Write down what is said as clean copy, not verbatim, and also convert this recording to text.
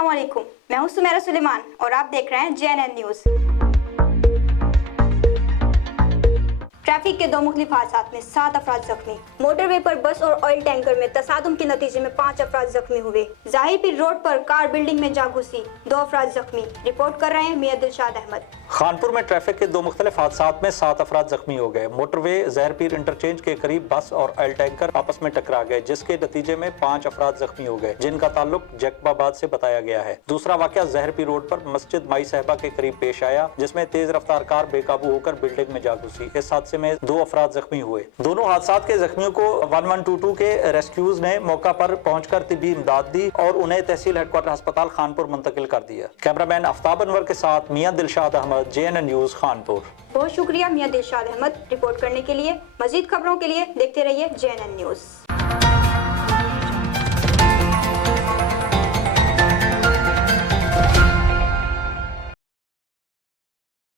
अस्सलाम वालेकुम, मैं हूं सुमेरा सुलेमान और आप देख रहे हैं JNN न्यूज़। ट्रैफिक के दो मुख्तलिफ हादसात में 7 अफराद जख्मी। मोटरवे पर बस और ऑयल टैंकर में तसादुम के नतीजे में 5 अफराद जख्मी हुए। ज़ाहिरपीर रोड पर कार बिल्डिंग में जा घुसी, 2 अफराद जख्मी। रिपोर्ट कर रहे हैं मियां दिलशाद अहमद। खानपुर में ट्रैफिक के दो मुख्तलिफ हादसात में 7 अफराद जख्मी हो गए। मोटरवे ज़ाहिरपीर इंटरचेंज के करीब बस और ऑयल टैंकर आपस में टकरा गए, जिसके नतीजे में 5 अफराद जख्मी हो गए, जिनका ताल्लुक जैकबाबाद से बताया गया है। दूसरा वाकया ज़ाहिरपीर रोड पर मस्जिद माई साहिबा के करीब पेश आया, जिसमें तेज रफ्तार कार बेकाबू होकर बिल्डिंग में जा घुसी। इस हादसे में 2 अफराद जख्मी हुए। दोनों हादसात के जख्मियों को 1122 के रेस्क्यूज ने मौका पर पहुंचकर तिब्बी इमदाद दी और उन्हें तहसील हेडक्वार्टर अस्पताल खानपुर मुंतकिल कर दिया। कैमरामैन आफ्ताब अनवर के साथ मियां दिलशाद अहमद, JNN न्यूज़ खानपुर। बहुत शुक्रिया मियां दिलशाद अहमद रिपोर्ट करने के लिए। मजीद खबरों के लिए देखते रहिए JNN न्यूज़।